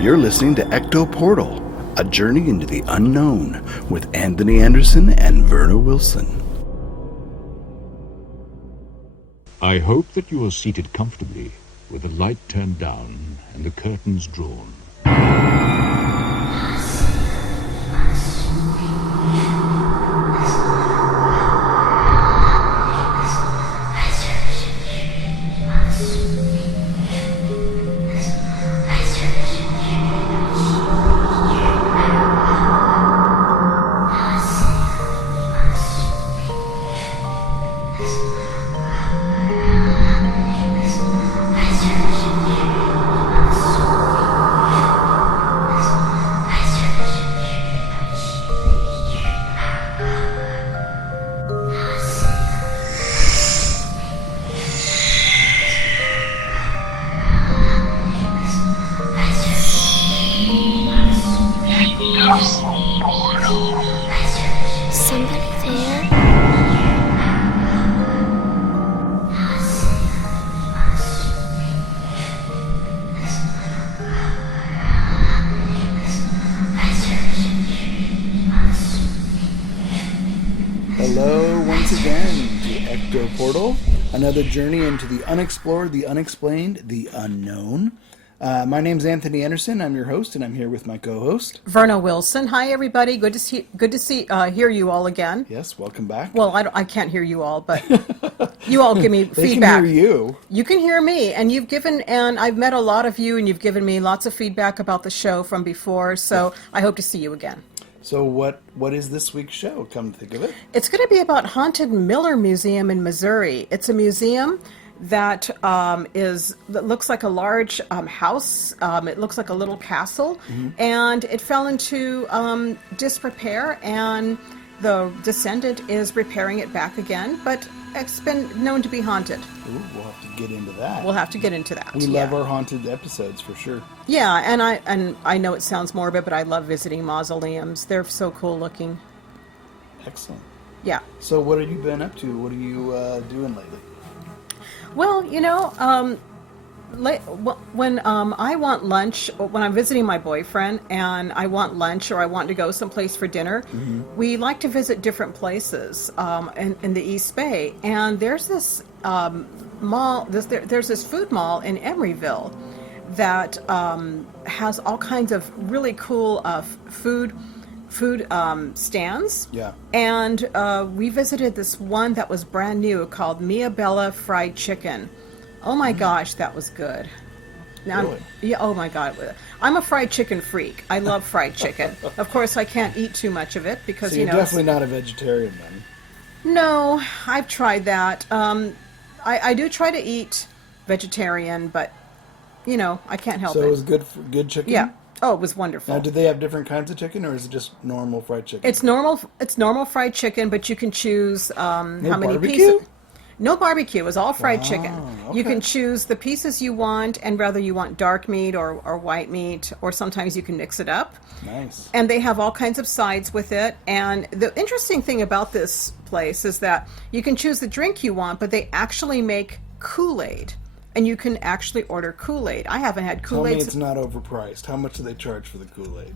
You're listening to Ecto Portal, a journey into the unknown with Anthony Anderson and Verna Wilson. I hope that you are seated comfortably, with the light turned down and the curtains drawn. Somebody there? Hello once again to Ecto Portal, another journey into the unexplored, the unexplained, the unknown. My name's Anthony Anderson. I'm your host, and I'm here with my co-host, Verna Wilson. Hi, everybody. Good to hear you all again. Yes, welcome back. Well, I can't hear you all, but you all give me They feedback. can hear you. You can hear me, and I've met a lot of you, and you've given me lots of feedback about the show from before. So I hope to see you again. So what is this week's show? Come to think of it. It's going to be about Haunted Miller Museum in Missouri. It's a museum that looks like a large house. It looks like a little castle, and it fell into disrepair, and the descendant is repairing it back again, but it's been known to be haunted. Ooh, we'll have to get into that. We'll have to get into that. We love our haunted episodes for sure. Yeah, and I know it sounds morbid, but I love visiting mausoleums. They're so cool looking. Excellent. Yeah. So what have you been up to? What are you doing lately? Well, when I want lunch, when I'm visiting my boyfriend and I want lunch or I want to go someplace for dinner, we like to visit different places in the East Bay. And there's this mall, there's this food mall in Emeryville that has all kinds of really cool food stands. Yeah. And we visited this one that was brand new called Mia Bella Fried Chicken. Oh my gosh, that was good. Now, Really? yeah, oh my God. I'm a fried chicken freak. I love fried chicken. Of course, I can't eat too much of it because, So you're definitely not a vegetarian then. No, I've tried that. I do try to eat vegetarian, but, I can't help So it. it was good chicken? Yeah. Oh, it was wonderful. Now, do they have different kinds of chicken, or is it just normal fried chicken? It's normal fried chicken, but you can choose how many barbecue? pieces. No barbecue. It was all fried chicken. You okay. can choose the pieces you want, and whether you want dark meat or white meat, or sometimes you can mix it up. Nice. And they have all kinds of sides with it. And the interesting thing about this place is that you can choose the drink you want, but they actually make Kool-Aid. And you can actually order Kool-Aid. I haven't had Tell me Kool-Aid. it's not overpriced. How much do they charge for the Kool-Aid?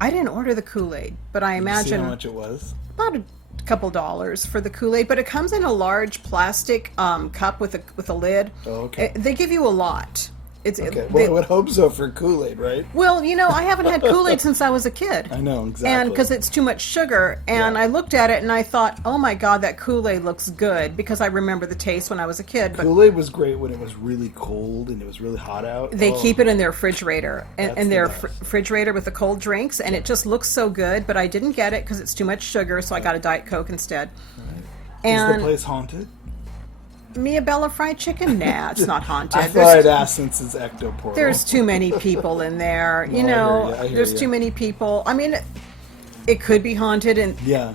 I didn't order the Kool-Aid, but I Did you see imagine how much it was? about a couple dollars for the Kool-Aid, but it comes in a large plastic cup with a lid. Oh, okay. They give you a lot. Okay, well, I would hope so for Kool-Aid, right? Well, I haven't had Kool-Aid since I was a kid. I know, exactly. And because it's too much sugar, and Yeah. I looked at it and I thought, oh my God, that Kool-Aid looks good, because I remember the taste when I was a kid. But Kool-Aid was great when it was really cold and it was really hot out. they Oh, keep it in their refrigerator, That's in the their best. refrigerator with the cold drinks, and it just looks so good. But I didn't get it because it's too much sugar, so I got a Diet Coke instead. Is And the place haunted? Mia Bella Fried Chicken? Nah, it's not haunted. I thought I'd ask since it's Ecto Portal. There's too many people in there. No, I hear There's you. too many people. I mean, it could be haunted, and Yeah.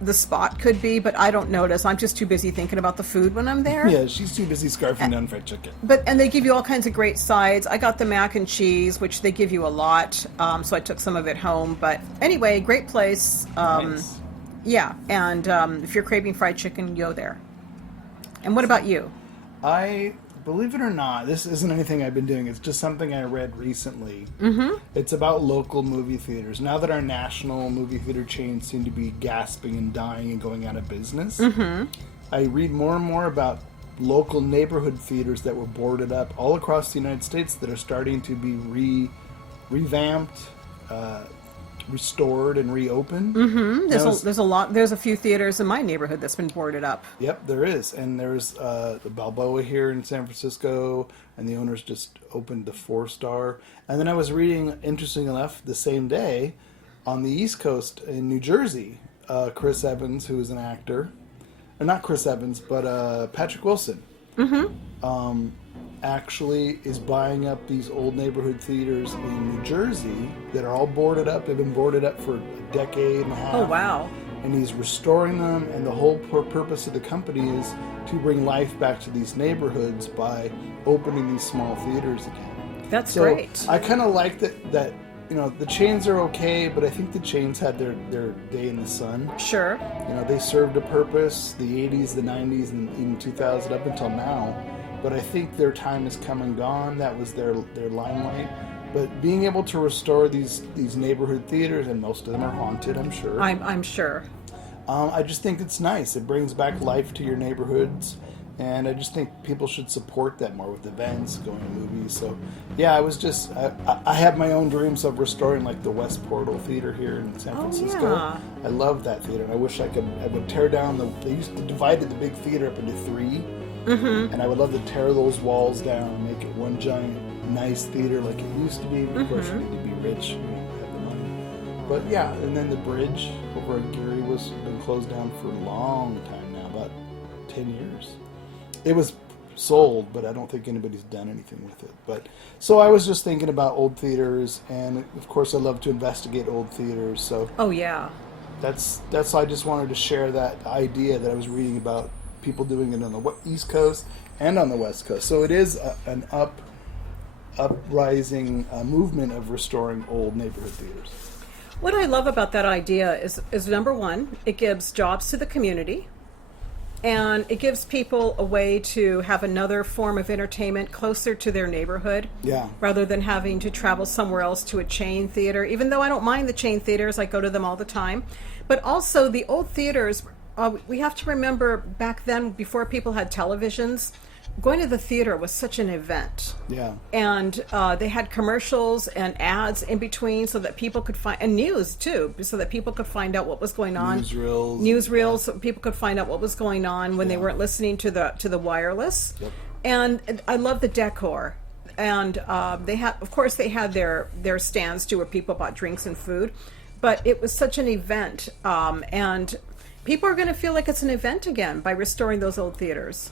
the spot could be, but I don't notice. I'm just too busy thinking about the food when I'm there. Yeah, she's too busy scarfing down fried chicken. And they give you all kinds of great sides. I got the mac and cheese, which they give you a lot, so I took some of it home. But anyway, great place. Nice. Yeah, and if you're craving fried chicken, go there. And what about you? I believe it or not, this isn't anything I've been doing. It's just something I read recently. Mm-hmm. It's about local movie theaters. Now that our national movie theater chains seem to be gasping and dying and going out of business, I read more and more about local neighborhood theaters that were boarded up all across the United States that are starting to be revamped, restored, and reopened. Mm-hmm. There's a few theaters in my neighborhood that's been boarded up. Yep, there is. And there's the Balboa here in San Francisco, and the owners just opened the 4-star. And then I was reading, interesting enough, the same day on the East Coast in New Jersey, Chris Evans, who is an actor, or not Chris Evans, but Patrick Wilson, actually is buying up these old neighborhood theaters in New Jersey that are all boarded up. They've been boarded up for a decade and a half. Oh, wow. And he's restoring them, and the whole purpose of the company is to bring life back to these neighborhoods by opening these small theaters again. That's great. I kind of like that the chains are okay, but I think the chains had their day in the sun. Sure. They served a purpose, the 80s, the 90s, and even 2000 up until now. But I think their time has come and gone. That was their limelight. But being able to restore these neighborhood theaters, and most of them are haunted, I'm sure. I'm sure. I just think it's nice. It brings back life to your neighborhoods, and I just think people should support that more with events, going to movies. So, yeah, I have my own dreams of restoring like the West Portal Theater here in San Francisco. Yeah. I love that theater. I wish I would tear down they used to divide the big theater up into 3. Mm-hmm. And I would love to tear those walls down and make it one giant nice theater like it used to be. Of course, you need to be rich, you have the money. But yeah, and then the bridge over at Geary was been closed down for a long time now, about 10 years. It was sold, but I don't think anybody's done anything with it. But so I was just thinking about old theaters, and of course I love to investigate old theaters. So Yeah. that's I just wanted to share that idea that I was reading about. People doing it on the East Coast and on the West Coast. So it is an uprising movement of restoring old neighborhood theaters. What I love about that idea is number one, it gives jobs to the community, and it gives people a way to have another form of entertainment closer to their neighborhood. Yeah. Rather than having to travel somewhere else to a chain theater, even though I don't mind the chain theaters, I go to them all the time. But also the old theaters, we have to remember back then, before people had televisions, going to the theater was such an event. Yeah. And they had commercials and ads in between so that people could find, and news too, so that people could find out what was going on. Newsreels, so people could find out what was going on when they weren't listening to the wireless. Yep. And I love the decor. And they had their stands too, where people bought drinks and food. But it was such an event, and people are going to feel like it's an event again by restoring those old theaters.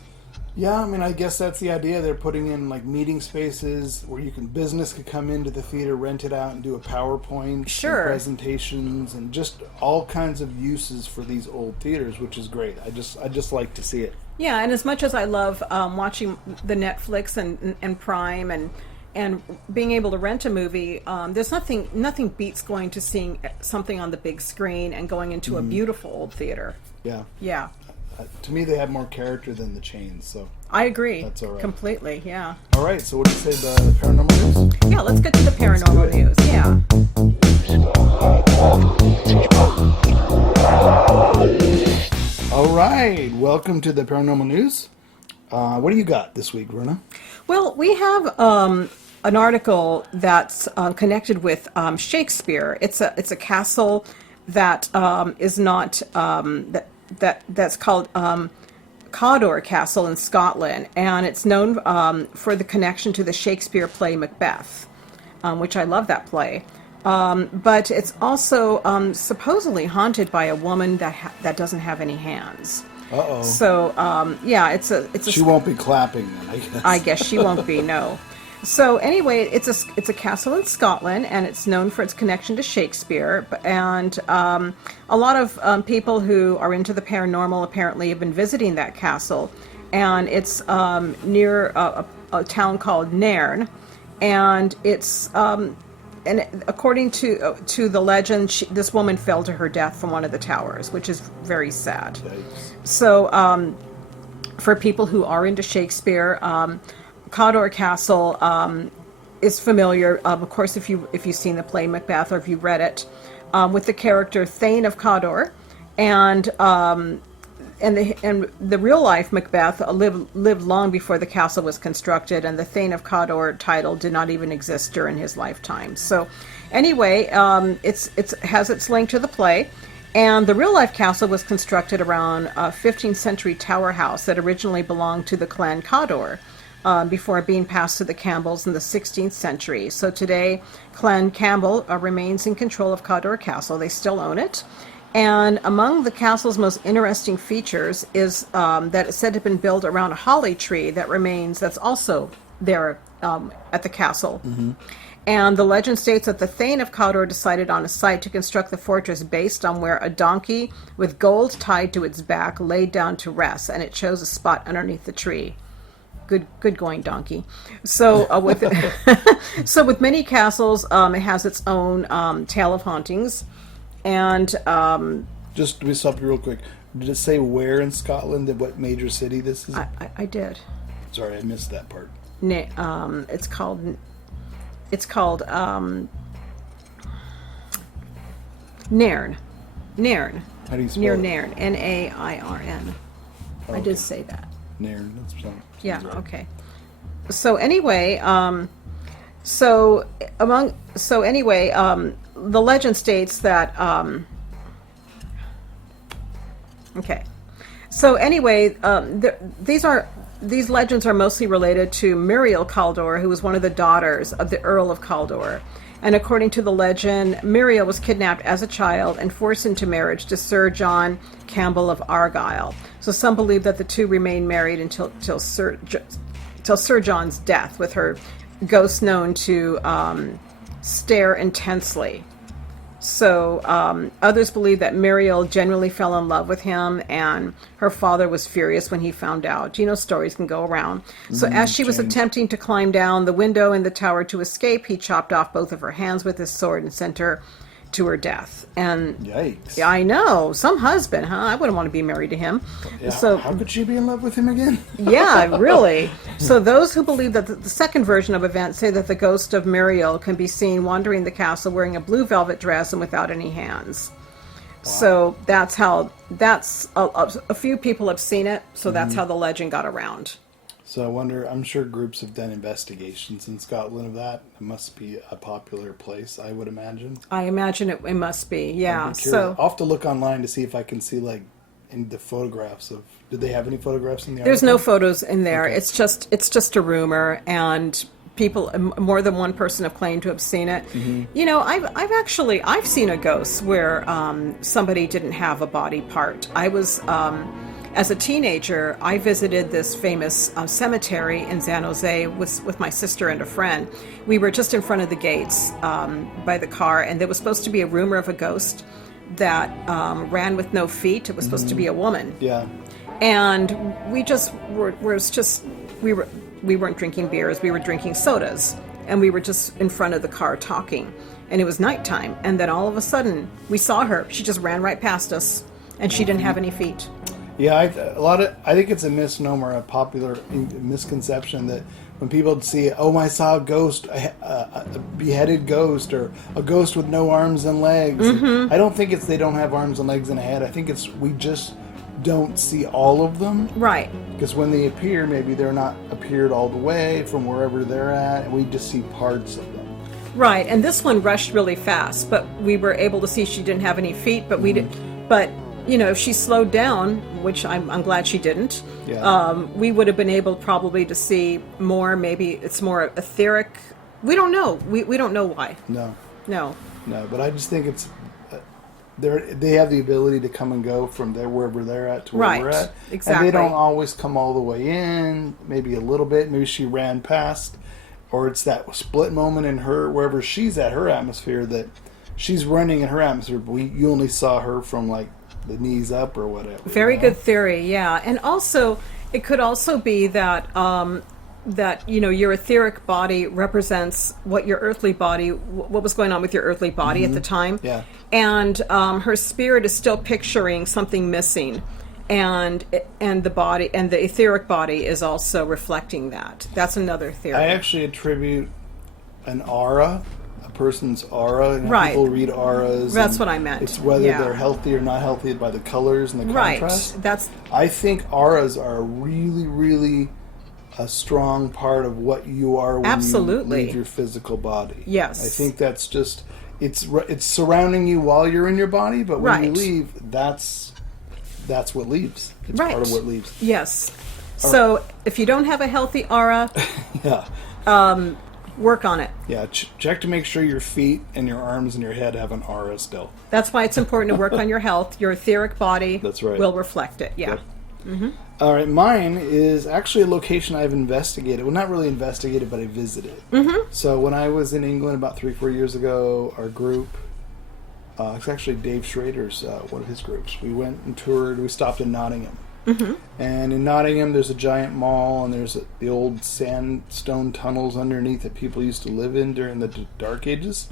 Yeah, I mean, I guess that's the idea. They're putting in like meeting spaces where business could come into the theater, rent it out, and do a PowerPoint, sure, and presentations, and just all kinds of uses for these old theaters, which is great. I just like to see it. Yeah, and as much as I love watching the Netflix and Prime and being able to rent a movie, there's nothing beats going to seeing something on the big screen and going into a beautiful old theater. Yeah. Yeah. To me, they have more character than the chains, so I agree. That's all right. Completely, yeah. All right, so what do you say, the paranormal news? Yeah, let's get to the paranormal news. Yeah. All right, welcome to the paranormal news. What do you got this week, Runa? Well, we have an article that's connected with Shakespeare. It's a castle that is not that's called Cawdor Castle in Scotland, and it's known for the connection to the Shakespeare play Macbeth, which I love that play. But it's also supposedly haunted by a woman that doesn't have any hands. Uh-oh. So yeah, it's a. She won't be clapping then, I guess. I guess she won't be. No. So anyway, it's a castle in Scotland, and it's known for its connection to Shakespeare. And a lot of people who are into the paranormal apparently have been visiting that castle, and it's near a town called Nairn, and it's and according to the legend, this woman fell to her death from one of the towers, which is very sad. Yikes. So for people who are into Shakespeare. Cawdor Castle is familiar, of course, if you've seen the play Macbeth or if you've read it, with the character Thane of Cawdor, and the real life Macbeth lived long before the castle was constructed, and the Thane of Cawdor title did not even exist during his lifetime. So, anyway, it has its link to the play. And the real-life castle was constructed around a 15th century tower house that originally belonged to the clan Cawdor before being passed to the Campbells in the 16th century. So today, Clan Campbell remains in control of Cawdor Castle. They still own it. And among the castle's most interesting features is that it's said to have been built around a holly tree that's also there at the castle. Mm-hmm. And the legend states that the Thane of Cawdor decided on a site to construct the fortress based on where a donkey with gold tied to its back laid down to rest, and it chose a spot underneath the tree. Good going, donkey. So with many castles, it has its own tale of hauntings, and just to stop you real quick. Did it say where in Scotland? What major city this is? I did. Sorry, I missed that part. It's called Nairn. Nairn. How do you spell Near it? Nairn. Nairn. Oh, I did okay. say that. Nairn. That sounds Yeah. right. Okay. So anyway, the legend states that. Okay. So anyway, these legends are mostly related to Muriel Cawdor, who was one of the daughters of the Earl of Cawdor. And according to the legend, Muriel was kidnapped as a child and forced into marriage to Sir John Campbell of Argyll. So some believe that the two remained married until Sir John's death, with her ghost known to stare intensely. So others believe that Muriel genuinely fell in love with him, and her father was furious when he found out. You know, stories can go around. So as she was attempting to climb down the window in the tower to escape, he chopped off both of her hands with his sword and sent her to her death. And Yikes. yeah, I know, some husband, huh? I wouldn't want to be married to him. Yeah, So how could she be in love with him again? yeah, really. So those who believe that the second version of events say that the ghost of Muriel can be seen wandering the castle wearing a blue velvet dress and without any hands. Wow. So that's a few people have seen it, so that's how the legend got around. So I wonder, I'm sure groups have done investigations in Scotland of that. It must be a popular place, I would imagine. I imagine it must be, yeah. So I'll have to look online to see if I can see, like, in the photographs of... Did they have any photographs in the There's article? no photos in there. Okay. It's just a rumor, and people, more than one person, have claimed to have seen it. Mm-hmm. You know, I've seen a ghost where somebody didn't have a body part. I was as a teenager, I visited this famous cemetery in San Jose with my sister and a friend. We were just in front of the gates by the car, and there was supposed to be a rumor of a ghost that ran with no feet. It was supposed to be a woman. Yeah. And we weren't drinking beers, we were drinking sodas, and we were just in front of the car talking, and it was nighttime, and then all of a sudden we saw her. She just ran right past us, and she didn't have any feet. Yeah, I think it's a misnomer, a popular misconception that when people see, oh, I saw a ghost, a beheaded ghost, or a ghost with no arms and legs. Mm-hmm. I don't think it's they don't have arms and legs and a head. I think it's we just don't see all of them. Right. Because when they appear, maybe they're not appeared all the way from wherever they're at, and we just see parts of them. Right, and this one rushed really fast, but we were able to see she didn't have any feet, but we did. But you know, if she slowed down, which I'm glad she didn't, we would have been able probably to see more. Maybe it's more etheric. We don't know. We don't know why. No, but I just think it's they have the ability to come and go from there wherever they're at to where we're at. Exactly. And they don't always come all the way in. Maybe a little bit. Maybe she ran past, or it's that split moment in her wherever she's at, her atmosphere, that she's running in her atmosphere, but you only saw her from like the knees up or whatever. Very good theory, yeah. And also, it could also be that that your etheric body represents what your earthly body, what was going on with your earthly body at the time. Yeah. And her spirit is still picturing something missing, and the body and the etheric body is also reflecting that. That's another theory. I actually attribute an aura, a person's aura, and Right. people read auras. That's and what I meant. It's whether Yeah. they're healthy or not healthy by the colors and the contrast. Right. That's I think auras are really, really a strong part of what you are when Absolutely. you leave your physical body. Yes. I think that's just it's surrounding you while you're in your body, but when you Right. leave, that's what leaves. It's right. part of what leaves. Yes. So if you don't have a healthy aura, Yeah. work on it. Yeah, check to make sure your feet and your arms and your head have an aura still. That's why it's important to work on your health. Your etheric body That's right. will reflect it. Yeah. Yep. All right, mine is actually a location I've investigated. Well, not really investigated, but I visited. So when I was in England about 3-4 years ago, our group, it's actually Dave Schrader's, one of his groups, we went and toured, we stopped in Nottingham. And in Nottingham, there's a giant mall, and there's the old sandstone tunnels underneath that people used to live in during the Dark Ages.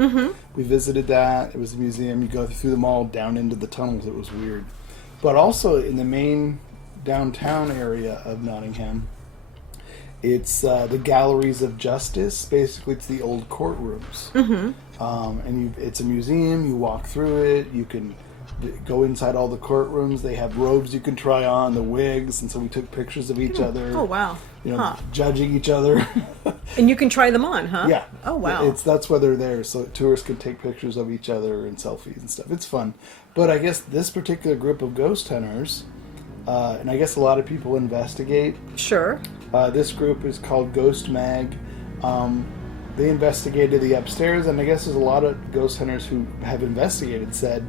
We visited that. It was a museum. You go through the mall down into the tunnels. It was weird. But also in the main downtown area of Nottingham, it's the Galleries of Justice. Basically, it's the old courtrooms. And it's a museum. You walk through it. You can go inside all the courtrooms. They have robes you can try on, the wigs, and so we took pictures of each other. Oh, wow. You know, judging each other. And you can try them on, huh? Yeah. Oh, wow. That's why they're there, so tourists can take pictures of each other and selfies and stuff. It's fun. But I guess this particular group of ghost hunters, and I guess a lot of people investigate. Sure. This group is called Ghost Mag. They investigated the upstairs, and I guess there's a lot of ghost hunters who have investigated said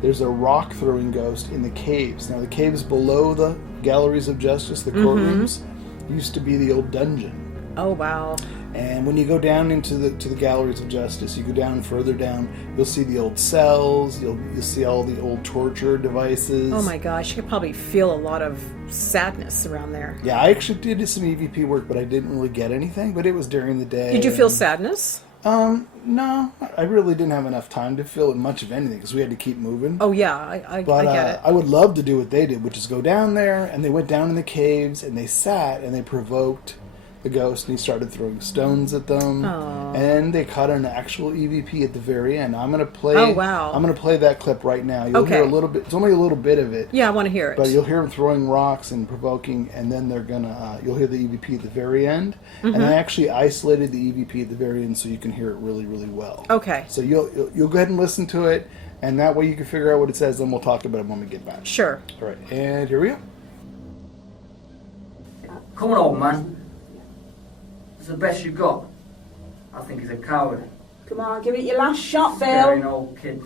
there's a rock throwing ghost in the caves. Now, the caves below the Galleries of Justice, the courtrooms, used to be the old dungeon. Oh, wow. And when you go down into the Galleries of Justice, you go down further down, you'll see the old cells, you'll see all the old torture devices. Oh, my gosh. You could probably feel a lot of sadness around there. Yeah, I actually did some EVP work, but I didn't really get anything, but it was during the day. Did you feel sadness? No, I really didn't have enough time to feel much of anything because we had to keep moving. Oh, yeah. I But get it. I would love to do what they did, which is go down there, and they went down in the caves, and they sat, and they provoked the ghost, and he started throwing stones at them. Aww. And they caught an actual EVP at the very end. I'm gonna play. Oh, wow. I'm gonna play that clip right now. You'll Okay. hear a little bit. It's only a little bit of it. Yeah, I want to hear it. But you'll hear them throwing rocks and provoking, and then they're gonna. You'll hear the EVP at the very end, and I actually isolated the EVP at the very end so you can hear it really, really well. Okay. So you'll go ahead and listen to it, and that way you can figure out what it says. Then we'll talk about it when we get back. Sure. All right, and here we go. Come on, old man. It's the best you've got. I think he's a coward. Come on, give it your last shot, Scaring Bill. old kids.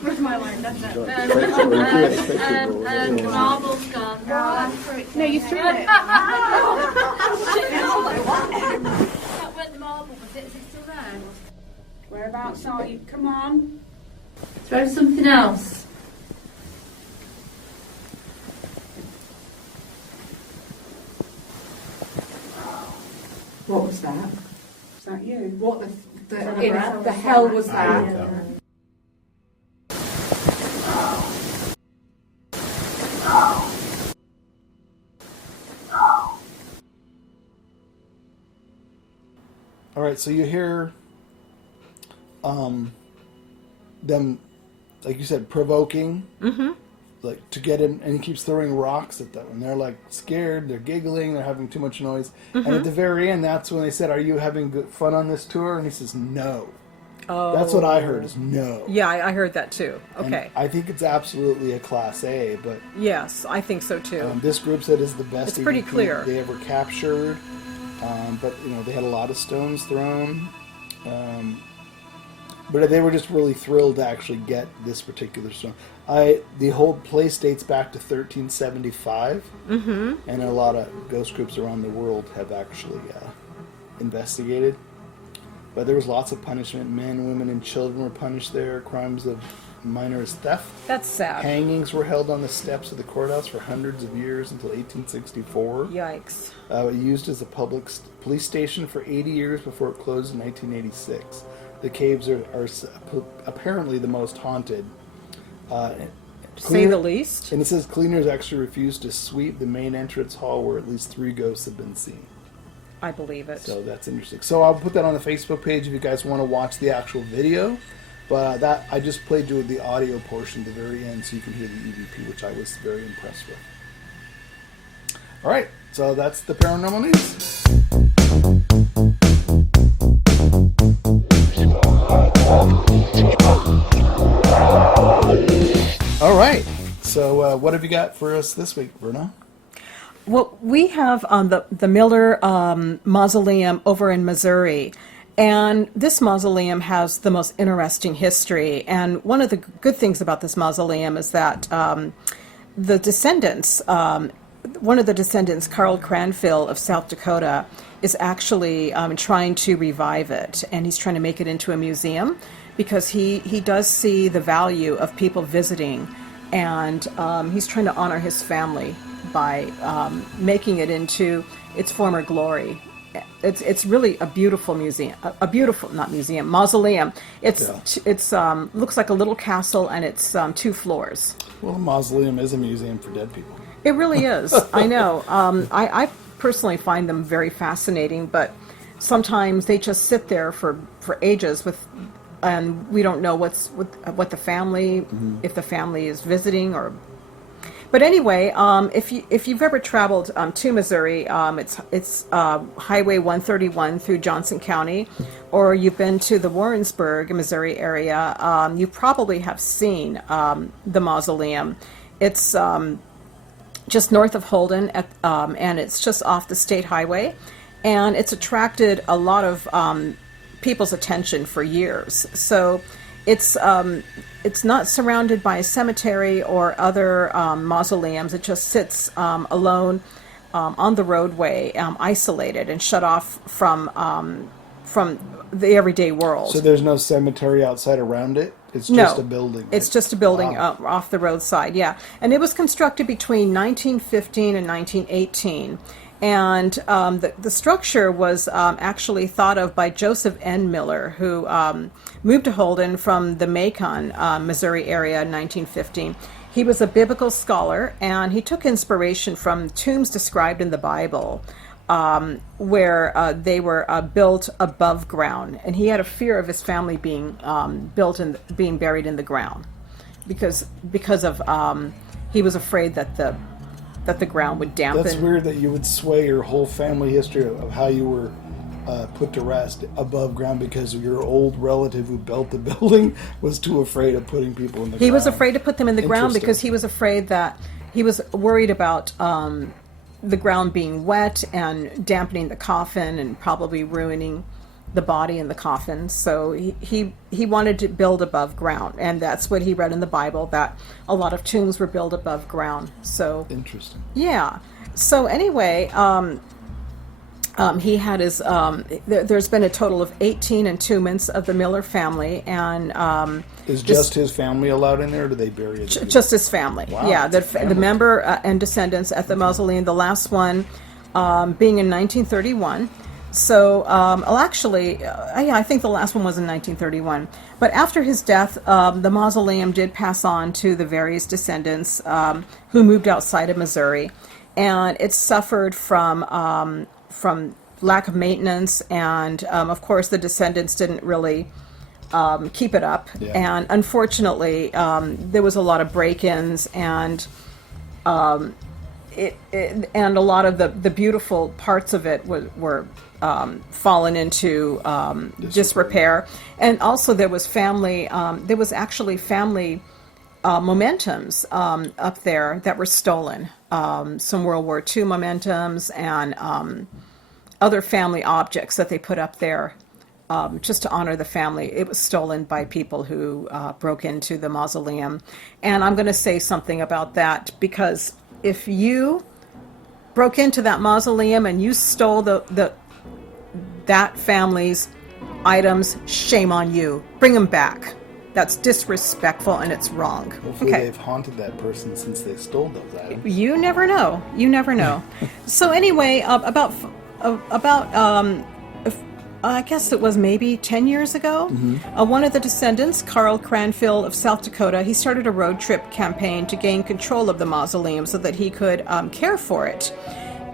Where's my line? That's it. Marble's gone. No, you threw it. Where the marble was it? Is it still there? Whereabouts are you? Come on. Throw something else. What was that? Is that you? What The hell was that? All right, so you hear them, like you said, provoking, like to get him, and he keeps throwing rocks at them, and they're like scared, they're giggling, they're having too much noise, and at the very end, that's when they said, "Are you having good fun on this tour?" And he says, "No." Oh. That's what I heard is no. Yeah, I heard that too. And Okay. I think it's absolutely a Class A, but Yes, I think so too. this group said is the best It's pretty EVP clear. they ever captured. But they had a lot of stones thrown. But they were just really thrilled to actually get this particular stone. The whole place dates back to 1375, and a lot of ghost groups around the world have actually investigated. But there was lots of punishment. Men, women, and children were punished there. Crimes of minor as theft. That's sad. Hangings were held on the steps of the courthouse for hundreds of years until 1864. Yikes. Used as a public police station for 80 years before it closed in 1986. The caves are apparently the most haunted. Say the least. And it says cleaners actually refused to sweep the main entrance hall where at least 3 ghosts have been seen. I believe it. So that's interesting. So I'll put that on the Facebook page if you guys want to watch the actual video. But that I just played you the audio portion at the very end so you can hear the EVP, which I was very impressed with. All right, so that's the paranormal news. All right, so what have you got for us this week, Verna? Well, we have the Miller Mausoleum over in Missouri. And this mausoleum has the most interesting history. And one of the good things about this mausoleum is that the descendants, one of the descendants, Carl Cranfield of South Dakota, is actually trying to revive it. And he's trying to make it into a museum because he does see the value of people visiting. And he's trying to honor his family by making it into its former glory. It's really a beautiful museum, a beautiful, not museum, mausoleum. It's looks like a little castle, and it's 2 floors. Well, a mausoleum is a museum for dead people. It really is. I know. I personally find them very fascinating, but sometimes they just sit there for ages and we don't know what the family, if the family is visiting or. But anyway, if you've ever traveled to Missouri, it's Highway 131 through Johnson County, or you've been to the Warrensburg, Missouri area, you probably have seen the mausoleum. It's just north of Holden, and it's just off the state highway, and it's attracted a lot of people's attention for years. So it's not surrounded by a cemetery or other mausoleums. It just sits alone on the roadway, isolated and shut off from the everyday world. So there's no cemetery outside around it? It's just a building? It's just a building off the roadside, yeah. And it was constructed between 1915 and 1918. And the structure was actually thought of by Joseph N. Miller, who moved to Holden from the Macon, Missouri area in 1915. He was a biblical scholar, and he took inspiration from tombs described in the Bible, where they were built above ground. And he had a fear of his family being being buried in the ground, because of he was afraid that the ground would dampen. That's weird that you would sway your whole family history of how you were put to rest above ground because your old relative who built the building was too afraid of putting people in the ground. He was afraid to put them in the ground because he was afraid that he was worried about the ground being wet and dampening the coffin and probably ruining the body in the coffin. So he wanted to build above ground, and that's what he read in the Bible, that a lot of tombs were built above ground. So interesting. Yeah. So anyway, he had his. There's been a total of 18 entombments of the Miller family, and is just his family allowed in there, or do they bury it? Just his family. Wow, yeah, the member and descendants at the mausoleum. The last one being in 1931. So, I think the last one was in 1931. But after his death, the mausoleum did pass on to the various descendants who moved outside of Missouri, and it suffered from lack of maintenance, and of course, the descendants didn't really keep it up. Yeah. And unfortunately, there was a lot of break-ins, and and a lot of the beautiful parts of it were fallen into disrepair. And also there was actually family mementos up there that were stolen. Some World War II mementos and other family objects that they put up there just to honor the family. It was stolen by people who broke into the mausoleum. And I'm going to say something about that, because if you broke into that mausoleum and you stole that family's items, shame on you. Bring them back. That's disrespectful and it's wrong. Hopefully they've haunted that person since they stole those items. You never know. You never know. So anyway, about I guess it was maybe 10 years ago, one of the descendants, Carl Cranfield of South Dakota, he started a road trip campaign to gain control of the mausoleum so that he could care for it.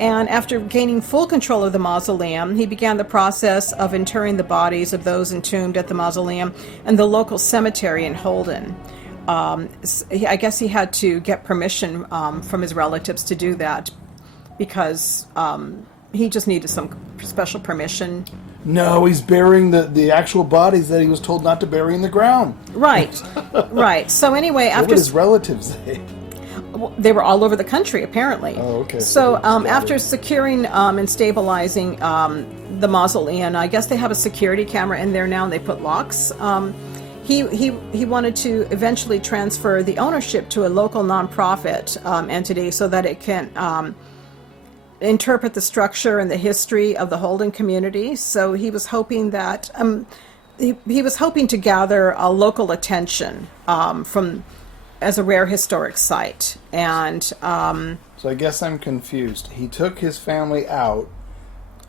And after gaining full control of the mausoleum, he began the process of interring the bodies of those entombed at the mausoleum and the local cemetery in Holden. I guess he had to get permission from his relatives to do that because he just needed some special permission. No, he's burying the actual bodies that he was told not to bury in the ground. Right, right. So anyway, What after would his relatives say? they were all over the country, apparently. Oh, okay. So after securing and stabilizing the mausoleum, I guess they have a security camera in there now, and they put locks. He wanted to eventually transfer the ownership to a local nonprofit entity so that it can interpret the structure and the history of the Holden community. So he was hoping that he was hoping to gather local attention from as a rare historic site. And So I guess I'm confused. He took his family out.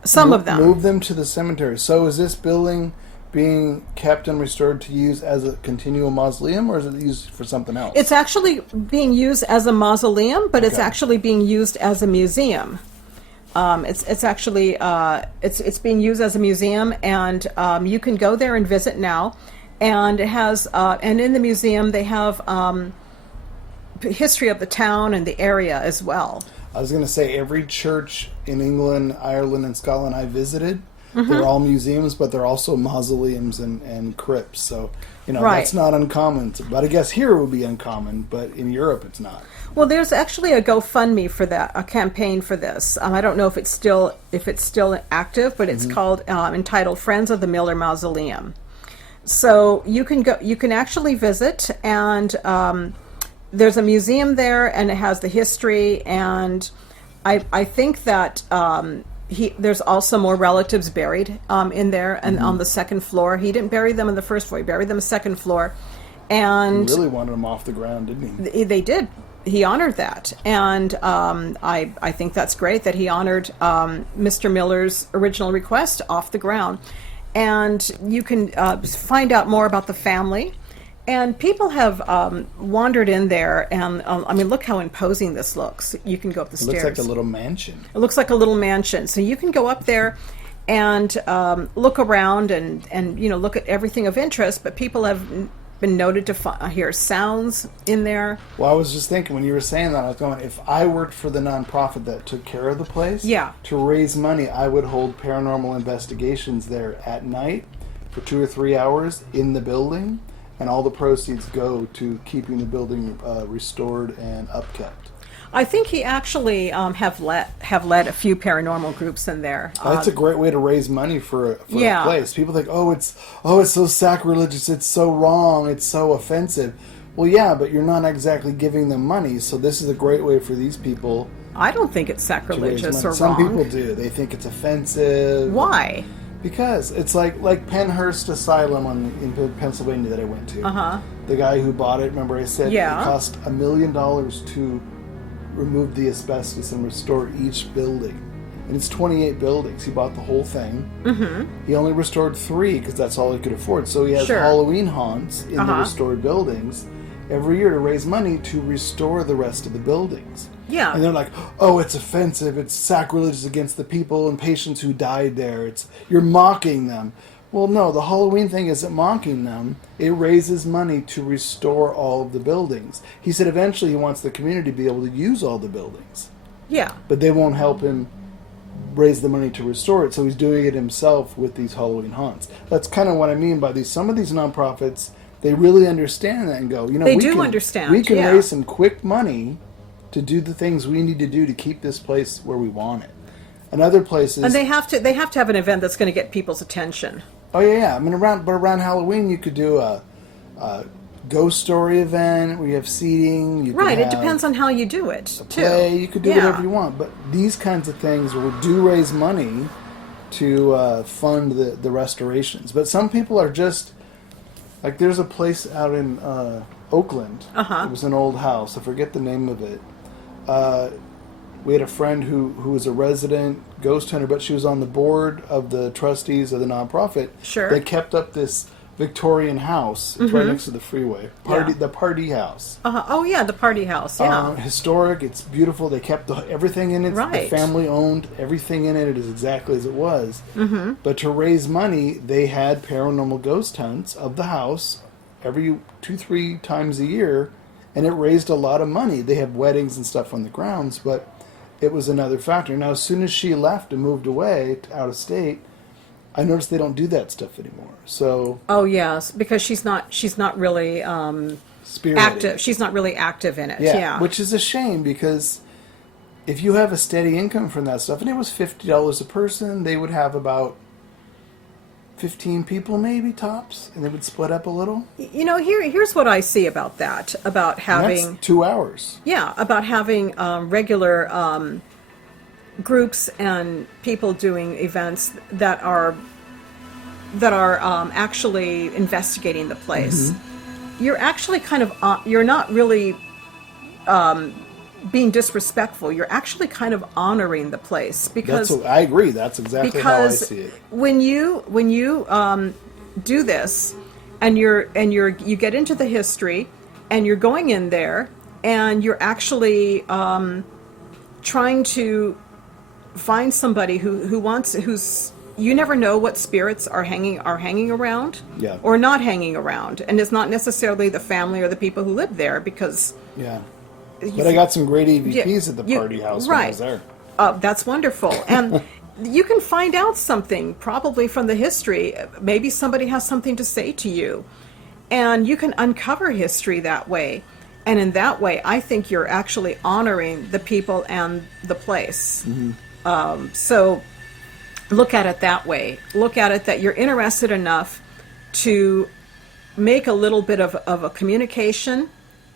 some of them. Moved them to the cemetery. So is this building being kept and restored to use as a continual mausoleum, or is it used for something else? It's actually being used as a mausoleum, but it's Okay. actually being used as a museum. It's actually it's being used as a museum, and you can go there and visit now. And it has and in the museum they have history of the town and the area as well. I was going to say every church in England, Ireland, and Scotland I visited, they're all museums, but they're also mausoleums and crypts. So, Right. that's not uncommon. But I guess here it would be uncommon, but in Europe it's not. Well, there's actually a GoFundMe for that, a campaign for this. I don't know if it's still active, but it's called entitled Friends of the Miller Mausoleum. So you can go, you can actually visit, and there's a museum there, and it has the history, and I think that there's also more relatives buried in there, and on the second floor. He didn't bury them in the first floor; he buried them on the second floor, and He really wanted them off the ground, didn't he? they did. He honored that, and I think that's great that he honored Mr. Miller's original request off the ground. And you can find out more about the family. And people have wandered in there, and I mean, look how imposing this looks. You can go up the It stairs. looks like a little mansion. It looks like a little mansion. So you can go up there and look around and look at everything of interest. But people have been noted to hear sounds in there. Well, I was just thinking when you were saying that, I was going, if I worked for the nonprofit that took care of the place, Yeah. to raise money, I would hold paranormal investigations there at night for 2 or 3 hours in the building, and all the proceeds go to keeping the building restored and upkept. I think he actually have led a few paranormal groups in there. That's a great way to raise money for a Yeah. place. People think, it's so sacrilegious, it's so wrong, it's so offensive. Well, yeah, but you're not exactly giving them money, so this is a great way for these people I don't think it's to raise sacrilegious money. or Some wrong. people do. They think it's offensive. Why? Because it's like Penhurst Asylum in Pennsylvania that I went to. Uh-huh. The guy who bought it, remember I said Yeah. it cost $1 million to remove the asbestos and restore each building. And it's 28 buildings. He bought the whole thing. Mm-hmm. He only restored 3 because that's all he could afford. So he has Sure. Halloween haunts in the Uh-huh. restored buildings every year to raise money to restore the rest of the buildings. Yeah. And they're like, it's offensive, it's sacrilegious against the people and patients who died there. You're mocking them. Well, no, the Halloween thing isn't mocking them. It raises money to restore all of the buildings. He said eventually he wants the community to be able to use all the buildings. Yeah. But they won't help him raise the money to restore it, so he's doing it himself with these Halloween haunts. That's kind of what I mean by these. Some of these nonprofits, they really understand that and go, They do understand, We can yeah. raise some quick money to do the things we need to do to keep this place where we want it. And other places, And they have to have an event that's going to get people's attention. oh yeah. I mean, around Halloween, you could do a ghost story event where you have seating. You could Right. It have depends on how you do it, too. play. You could do Yeah. whatever you want. But these kinds of things do raise money to fund the restorations. But some people are just Like there's a place out in Oakland. Uh-huh. It was an old house. I forget the name of it. We had a friend who was a resident ghost hunter, but she was on the board of the trustees of the nonprofit. Sure. They kept up this Victorian house. It's right next to the freeway. Yeah. The party house. Oh yeah, the party house. Yeah. Historic. It's beautiful. They kept everything in it. Right. The family owned everything in it. It is exactly as it was. Mm-hmm. But to raise money, they had paranormal ghost hunts of the house every 2-3 times a year, and it raised a lot of money. They have weddings and stuff on the grounds, but it was another factor. Now, as soon as she left and moved away out of state, I noticed they don't do that stuff anymore. So Oh yes, because she's not really spearheading. active. She's not really active in it. Yeah. Which is a shame, because if you have a steady income from that stuff, and it was $50 a person, they would have about 15 people maybe tops, and they would split up a little. Here's what I see about that. About And having that's 2 hours. Yeah, about having regular groups and people doing events that are actually investigating the place. Mm-hmm. You're actually kind of you're not really being disrespectful. You're actually kind of honoring the place, because I agree. That's exactly how I see it. when you do this, and you get into the history, and you're going in there, and you're actually trying to find somebody who's you never know what spirits are hanging around, Yeah. or not hanging around, and it's not necessarily the family or the people who live there, because Yeah. But I got some great EVPs at the you- party house when I was there. That's wonderful. And you can find out something probably from the history. Maybe somebody has something to say to you, and you can uncover history that way. And in that way, I think you're actually honoring the people and the place. So look at it that way. Look at it that you're interested enough to make a little bit of a communication,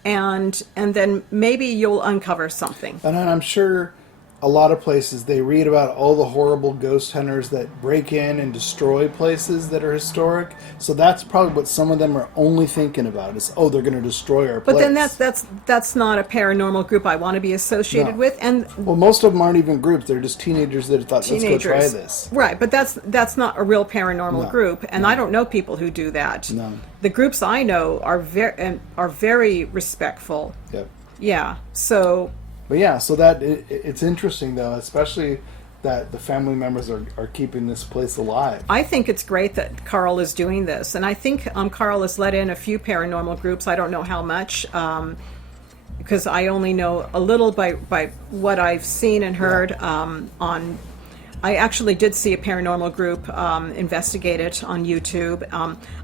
and then maybe you'll uncover something. And I'm sure a lot of places, they read about all the horrible ghost hunters that break in and destroy places that are historic. So that's probably what some of them are only thinking about is, they're going to destroy our place. But then that's not a paranormal group I want to be associated No. with. And Well, most of them aren't even groups. They're just teenagers that thought, let's go try this. Right, but that's not a real paranormal No, group, and I don't know people who do that. No. The groups I know are very respectful. Yep. Yeah. So But yeah, so that it's interesting, though, especially that the family members are keeping this place alive. I think it's great that Carl is doing this, and I think Carl has let in a few paranormal groups. I don't know how much, because I only know a little by what I've seen and heard on. I actually did see a paranormal group investigate it on YouTube.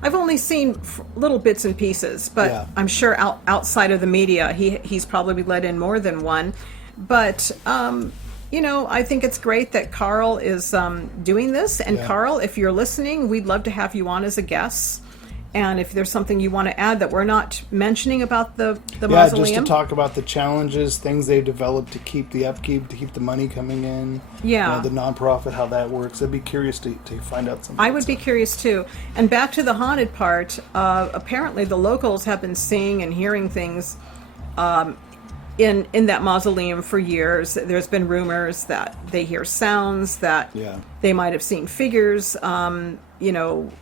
I've only seen little bits and pieces, but Yeah. I'm sure outside of the media, he's probably let in more than one. But I think it's great that Carl is doing this. And Yeah. Carl, if you're listening, we'd love to have you on as a guest. And if there's something you want to add that we're not mentioning about the mausoleum. Just to talk about the challenges, things they've developed to keep the upkeep, to keep the money coming in. Yeah. The nonprofit, how that works. I'd be curious to find out something. I would be curious too. And back to the haunted part, apparently the locals have been seeing and hearing things in that mausoleum for years. There's been rumors that they hear sounds, that Yeah. they might have seen figures.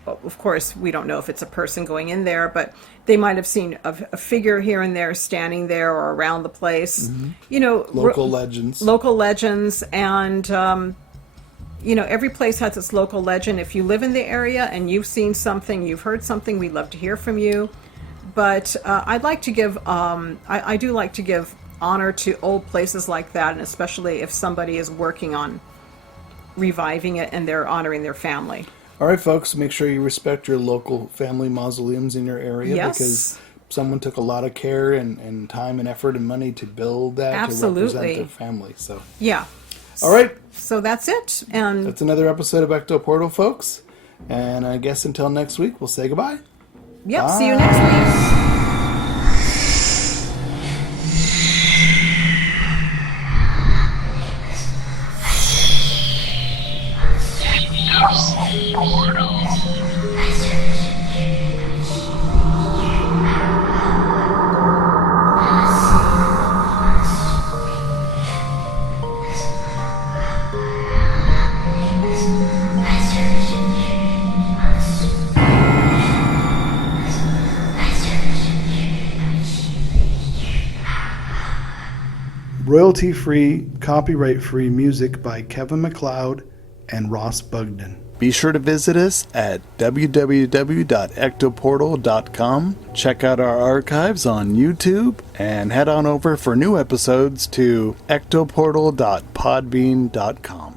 Of course, we don't know if it's a person going in there, but they might have seen a figure here and there standing there or around the place. Local legends. Local legends, and every place has its local legend. If you live in the area and you've seen something, you've heard something, we'd love to hear from you. But I'd like to give, I do like to give honor to old places like that, and especially if somebody is working on reviving it and they're honoring their family. All right, folks, make sure you respect your local family mausoleums in your area. Yes. Because someone took a lot of care and time and effort and money to build that, Absolutely. to represent their family. So, Yeah. all right. So that's it. And That's another episode of Ecto Portal, folks. And I guess until next week, we'll say goodbye. yep, see you next week. Portal. Royalty-free, copyright-free music by Kevin MacLeod and Ross Bugden. Be sure to visit us at www.ectoportal.com. Check out our archives on YouTube and head on over for new episodes to ectoportal.podbean.com.